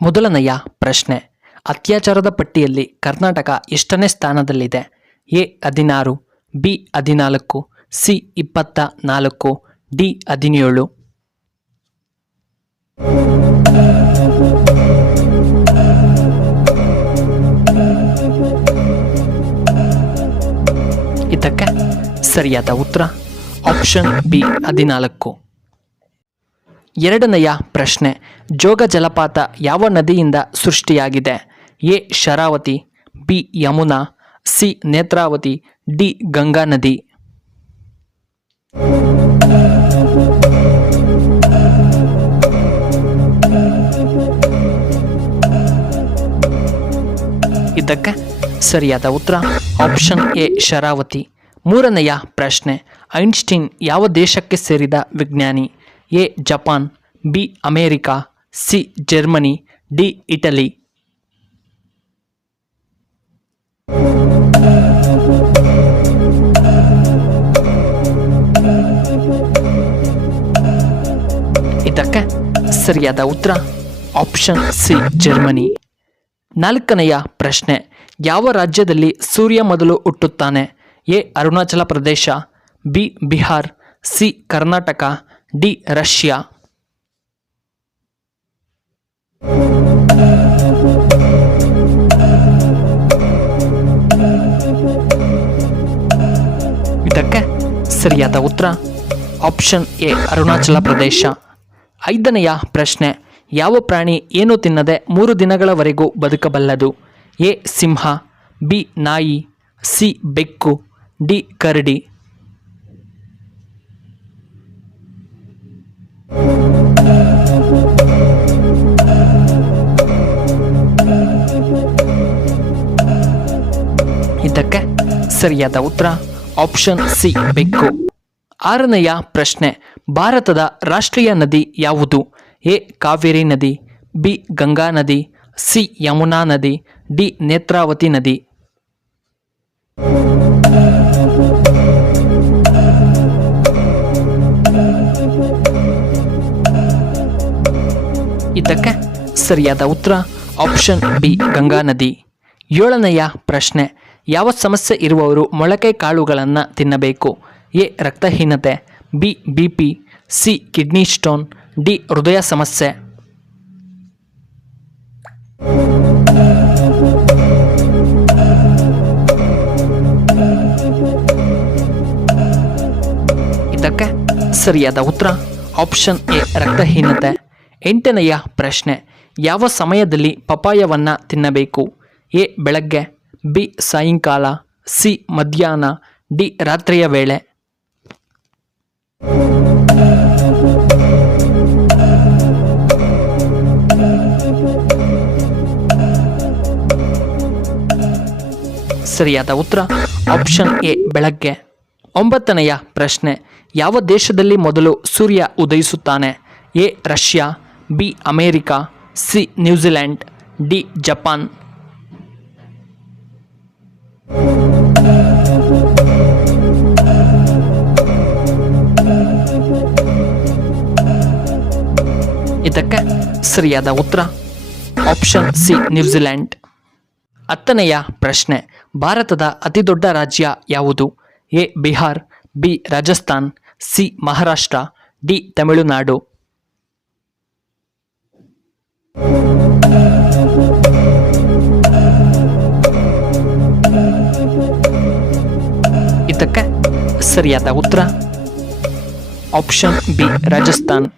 ಮೊದಲನೆಯ ಪ್ರಶ್ನೆ, ಅತ್ಯಾಚಾರದ ಪಟ್ಟಿಯಲ್ಲಿ ಕರ್ನಾಟಕ ಎಷ್ಟನೇ ಸ್ಥಾನದಲ್ಲಿದೆ? A 16, B 14, C 24, D 17. ಇದಕ್ಕೆ ಸರಿಯಾದ ಉತ್ತರ ಆಪ್ಷನ್ ಬಿ 14. ಎರಡನೆಯ ಪ್ರಶ್ನೆ, ಜೋಗ ಜಲಪಾತ ಯಾವ ನದಿಯಿಂದ ಸೃಷ್ಟಿಯಾಗಿದೆ? A Sharavati, B Yamuna, C Netravati, D Ganga ನದಿ. ಇದಕ್ಕೆ ಸರಿಯಾದ ಉತ್ತರ ಆಪ್ಷನ್ ಎ ಶರಾವತಿ. ಮೂರನೆಯ ಪ್ರಶ್ನೆ, ಐನ್ಸ್ಟೀನ್ ಯಾವ ದೇಶಕ್ಕೆ ಸೇರಿದ ವಿಜ್ಞಾನಿ? A Japan, B America, C Germany, D Italy. ಇದಕ್ಕೆ ಸರಿಯಾದ ಉತ್ತರ ಆಪ್ಷನ್ ಸಿ ಜರ್ಮನಿ. ನಾಲ್ಕನೆಯ ಪ್ರಶ್ನೆ, ಯಾವ ರಾಜ್ಯದಲ್ಲಿ ಸೂರ್ಯ ಮೊದಲು ಹುಟ್ಟುತ್ತಾನೆ? A Arunachal Pradesh, B Bihar, C Karnataka, D Russia. ಇದಕ್ಕೆ ಸರಿಯಾದ ಉತ್ತರ ಆಪ್ಷನ್ ಎ ಅರುಣಾಚಲ ಪ್ರದೇಶ. ಐದನೆಯ ಪ್ರಶ್ನೆ, ಯಾವ ಪ್ರಾಣಿ ಏನು ತಿನ್ನದೆ 3 ದಿನಗಳವರೆಗೂ ಬದುಕಬಲ್ಲದು? ಎ ಸಿಂಹ, ಬಿ ನಾಯಿ, ಸಿ ಬೆಕ್ಕು, ಡಿ ಕರಡಿ. ಇದಕ್ಕೆ ಸರಿಯಾದ ಉತ್ತರ ಆಪ್ಷನ್ ಸಿ ಬೆಕ್ಕು. ಆರನೆಯ ಪ್ರಶ್ನೆ, ಭಾರತದ ರಾಷ್ಟ್ರೀಯ ನದಿ ಯಾವುದು? ಎ ಕಾವೇರಿ ನದಿ, ಬಿ ಗಂಗಾ ನದಿ, ಸಿ ಯಮುನಾ ನದಿ, ಡಿ ನೇತ್ರಾವತಿ ನದಿ. ಇದಕ್ಕೆ ಸರಿಯಾದ ಉತ್ತರ ಆಪ್ಷನ್ ಬಿ ಗಂಗಾ ನದಿ. ಏಳನೆಯ ಪ್ರಶ್ನೆ, ಯಾವ ಸಮಸ್ಯೆ ಇರುವವರು ಮೊಳಕೆ ಕಾಳುಗಳನ್ನು ತಿನ್ನಬೇಕು? ಎ ರಕ್ತಹೀನತೆ, B BP, C kidney stone, D ಹೃದಯ ಸಮಸ್ಯೆ. ಇದಕ್ಕೆ ಸರಿಯಾದ ಉತ್ತರ ಆಪ್ಷನ್ ಎ ರಕ್ತಹೀನತೆ. ಎಂಟನೆಯ ಪ್ರಶ್ನೆ, ಯಾವ ಸಮಯದಲ್ಲಿ ಪಪಾಯವನ್ನು ತಿನ್ನಬೇಕು? ಎ ಬೆಳಗ್ಗೆ, ಬಿ ಸಾಯಂಕಾಲ, ಸಿ ಮಧ್ಯಾಹ್ನ, ಡಿ ರಾತ್ರಿಯ ವೇಳೆ. ಸರಿಯಾದ ಉತ್ತರ ಆಪ್ಷನ್ ಎ ಬೆಳಗ್ಗೆ. ಒಂಬತ್ತನೆಯ ಪ್ರಶ್ನೆ, ಯಾವ ದೇಶದಲ್ಲಿ ಮೊದಲು ಸೂರ್ಯ ಉದಯಿಸುತ್ತಾನೆ? A Russia, B America, C New Zealand, D Japan. ಇದಕ್ಕೆ ಸರಿಯಾದ ಉತ್ತರ ಆಪ್ಷನ್ ಸಿ ನ್ಯೂಜಿಲೆಂಡ್. ಹತ್ತನೆಯ ಪ್ರಶ್ನೆ, ಭಾರತದ ಅತಿದೊಡ್ಡ ರಾಜ್ಯ ಯಾವುದು? A Bihar, B Rajasthan, C Maharashtra, D Tamil Nadu. ಇದಕ್ಕೆ ಸರಿಯಾದ ಉತ್ತರ ಆಪ್ಷನ್ ಬಿ ರಾಜಸ್ಥಾನ್.